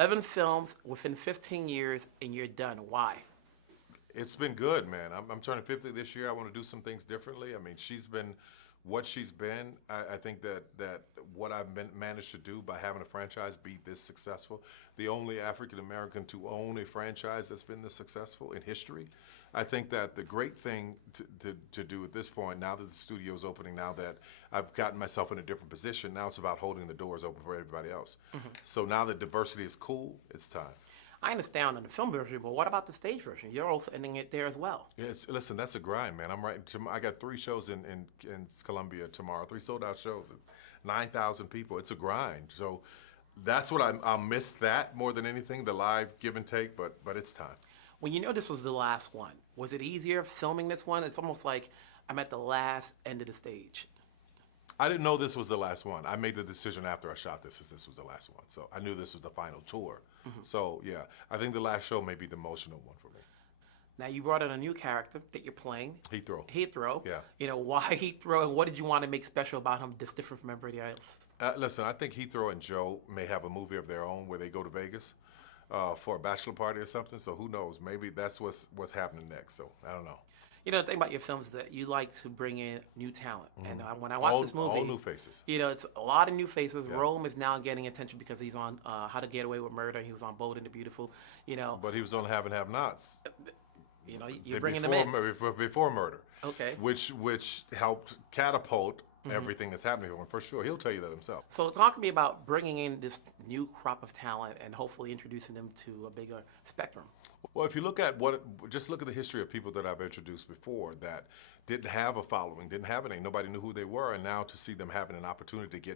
11 films within 15 years, and you're done. Why? It's been good, man. I'm turning 50 this year. I want to do some things differently. I mean, she's been what she's been. I think that what I've managed to do by having a franchise be this successful, the only African American to own a franchise that's been this successful in history. I think that the great thing to do at this point, now that the studio's opening, now that I've gotten myself in a different position, now it's about holding the doors open for everybody else. So now that diversity is cool, it's time. I understand on the film version, but what about the stage version? You're also ending it there as well. Yeah, listen, that's a grind, man. I'm writing. I got 3 shows in Columbia tomorrow, 3 sold-out shows, 9,000 people. It's a grind. So that's what I'll miss that more than anything, the live give and take. But it's time. When you know this was the last one, was it easier filming this one? It's almost like I'm at the last end of the stage. I didn't know this was the last one. I made the decision after I shot this was the last one. So I knew this was the final tour. So yeah, I think the last show may be the emotional one for me. Now you brought in a new character that you're playing. Heathrow. Yeah. You know, why Heathrow, and what did you want to make special about him that's different from everybody else? Listen, I think Heathrow and Joe may have a movie of their own where they go to Vegas for a bachelor party or something. So who knows? Maybe that's what's happening next. So I don't know. You know, the thing about your films is that you like to bring in new talent. And when I watch this movie... All new faces. You know, it's a lot of new faces. Yeah. Rome is now getting attention because he's on How to Get Away with Murder. He was on Bold and the Beautiful, you know. But he was on Have and Have-Nots. You know, you're bringing them in. Before Murder. Okay. Which helped catapult everything that's happening for sure. He'll tell you that himself. So talk to me about bringing in this new crop of talent and hopefully introducing them to a bigger spectrum. Well, if you look at just look at the history of people that I've introduced before that didn't have a following, didn't have anything, nobody knew who they were, and now to see them having an opportunity to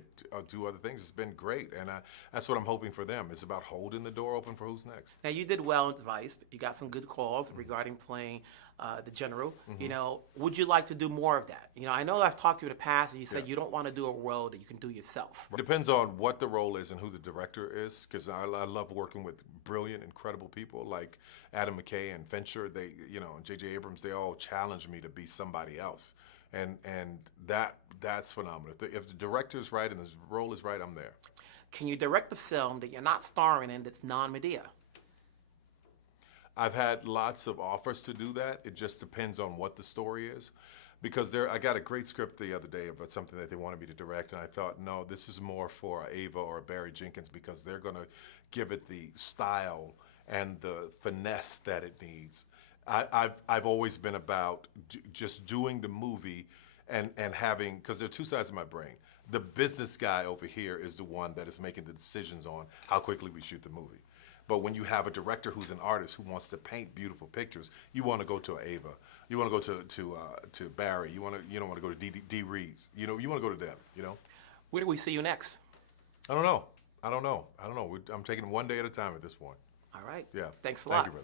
do other things, it's been great, and that's what I'm hoping for them. It's about holding the door open for who's next. Now you did well in Vice. You got some good calls regarding playing the general. You know, would you like to do more of that? You know, I know I've talked to you in the past, and you said you don't want to do a role that you can do yourself. It depends on what the role is and who the director is, because I love working with brilliant, incredible people like Adam McKay and Fincher. They, you know, and J.J. Abrams. They all challenge me to be somebody else, and that's phenomenal. If the director's right and the role is right, I'm there. Can you direct a film that you're not starring in that's non-Madea? I've had lots of offers to do that. It just depends on what the story is. Because I got a great script the other day about something that they wanted me to direct, and I thought, no, this is more for Ava or Barry Jenkins because they're going to give it the style and the finesse that it needs. I've always been about just doing the movie and having, because there are 2 sides of my brain. The business guy over here is the one that is making the decisions on how quickly we shoot the movie. But when you have a director who's an artist who wants to paint beautiful pictures, you want to go to Ava. You want to go to Barry. You don't want to go to D. Reeves. You know, you want to go to them. You know. Where do we see you next? I don't know. I'm taking it one day at a time at this point. All right. Yeah. Thanks a lot. Thank you, brother.